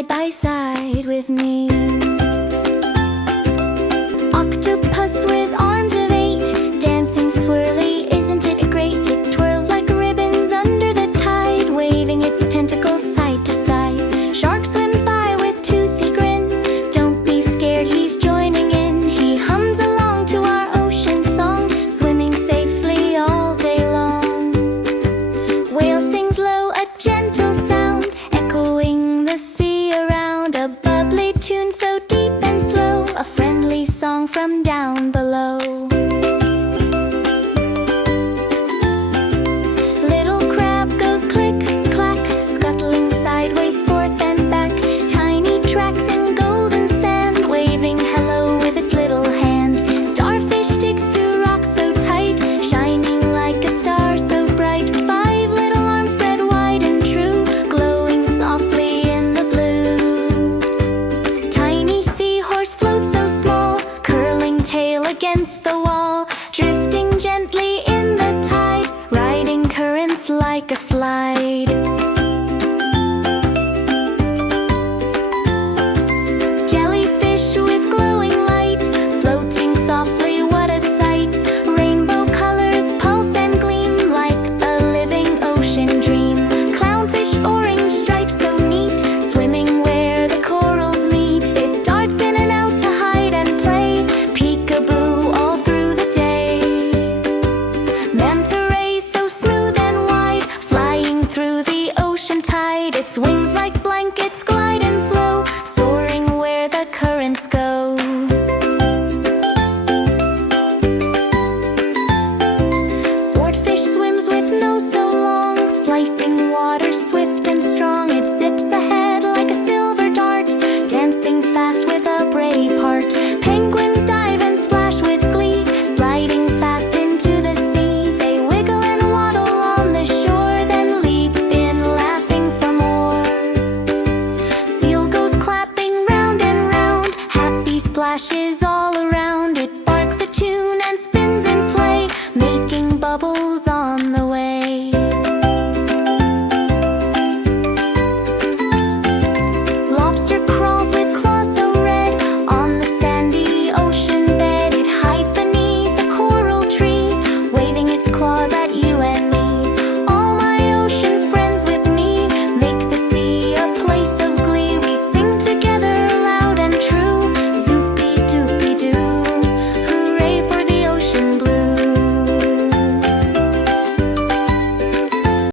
side by side with me. Octopus with arms of 8, dancing swirly, isn't it great? It twirls like ribbons under the tide, waving its tentacles side to side. Shark swims by with toothy grin, don't be scared, he's joining in. He hums along to our ocean song, swimming safely all day long. Whale sings low, a gentle sound, echoing the sea around. A bubbly tune so deep and slow, a friendly song from down below. Little crab goes click, clack, scuttling sideways, forth and back. Tiny tracks in golden sand, waving hello with its little hand. Starfish sticks to rocks so tight, shining like a star so bright. 5 little arms spread wide and true, glowing softly in the blue. Tiny seahorse floats so small, curling tail against the wall, drifting gently in the tide, riding currents like a slide. Jellyfish with glowing light, floating softly, what a sight. Rainbow colors pulse and gleam like a living ocean dream. Clownfish orange stripes so neat, swimming where the corals meet. It darts in and out to hide and play, peekaboo all through the day. Manta ray so smooth and wide, flying through the ocean tide. Its wings like blankets glide and flow, soaring where the currents go. Swordfish swims with nose so long, slicing water swift and strong. It zips ahead like a silver dart, dancing fast with a brave heart. Penguins dive and splash with glee, sliding fast into the sea. They wiggle and waddle on the shore, then leap in laughing for more. Seal goes clapping round and round, happy splashes